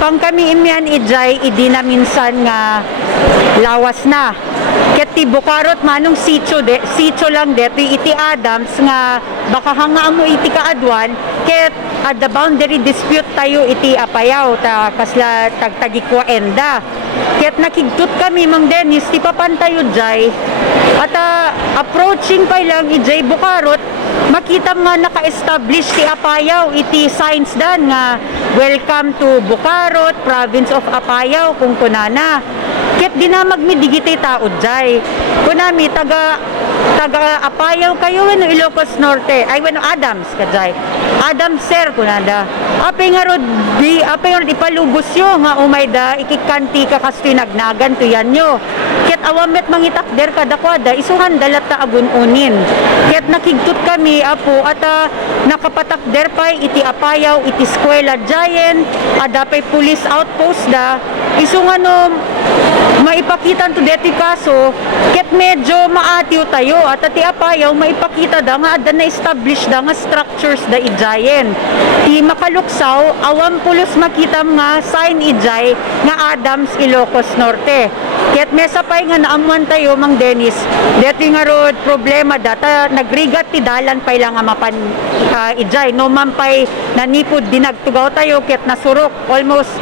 Pang kami imyan ijay, idi na minsan nga lawas na. Ket ti Bukarot manong sitio lang deto iti Adams nga baka hanga mo iti kaadwan ket at the boundary dispute tayo iti Apayao ta kasla tagtagikwa enda. Ket nakigtut kami Mang Dennis ti papantayo jay at approaching pa lang ijay Bukarot makita nga naka-establish ti Apayao iti signs dan nga welcome to Bukarot, province of Apayao kung kunana. Ket dinamag mi digiti taod jay. Kunami taga Apayao kayo wenno Ilocos Norte. Ay wenno Adams kajay. Adams sir kunada. Apay nga rod ipalubos yo nga umayda ikikanti ka kastoy nagnagan to yan yo. Ket awamet mangitakder kadakwada isuhan dalat ta agun-unin. Ket nakigtut kami apo at nakapatakder pay iti Apayao iti eskwela jayen adapay police outpost da isungano maipakita to deti kaso ket medyo maatiw tayo at ati Apayao maipakita da nga ada na establish da nga structures da ijayen ti makaluksaw awam pulos makitam nga sign ijay nga Adams Ilocos Norte ket mesapay nga naamuan tayo Mang Dennis deti nga rod problema data nagrigat ti dalan pay lang nga mapan ijay no mampay nanipod dinagtugaw tayo ket nasurok almost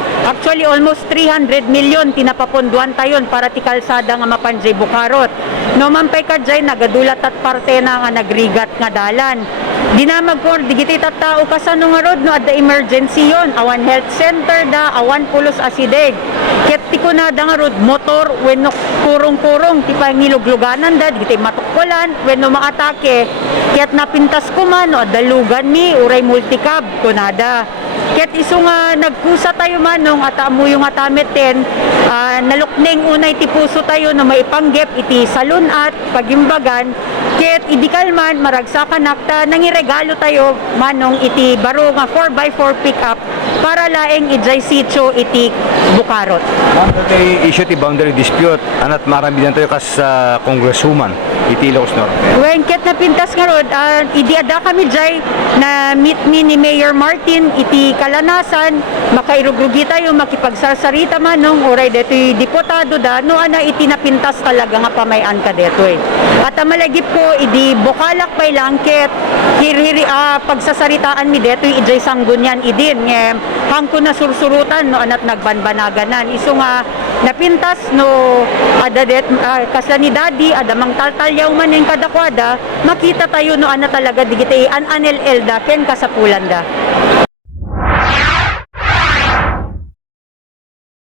300 million tinapaponduan tayon para ti kalsada nga mapanjay Bukarot. No mampay kadjay nagadulat at parte na nga nagrigat nga dalan. Dinamag ko digiti tattao kasano nga rod no adda emergency yon awan health center da awan pulos asideg. Ket ti kunada nga rod motor wenno kurong-kurong ti pangilugluganan da digiti matukkolan wenno maatake ket napintas ko man no adda lugan mi uray multicab kunada. Ket isu nga nagkusa tayo manong at amuyong atameten nalukning unay ti puso tayo na maipanggep iti salunat pagimbagan ket idikalman maragsakan nakta nangiregalo tayo manong iti baro nga 4x4 pickup para laeng ijay sitio iti Bukarot. May issue ti boundary dispute anat marami din tayo kas congresswoman iti Ilocos Norte. Wen ket napintas nga rod idiada kami jay na meet me ni Mayor Martin iti Kalanasan makairugrugi tayo makipagsasarita manong oray detoy diputado da no ana iti napintas talaga nga pamayan ka detoy. At malagip ko idi Bukalak pay lang ket pagsasaritaan mi detoy ijay sanggunyan idin ngem hangko na sursurutan no anat nagbanbanaganan isu nga napintas no ada kasla ni daddy ada mang taltalyaw man yung kadakwada makita tayo no ana talaga digiti an anel elda ken kasapulan da.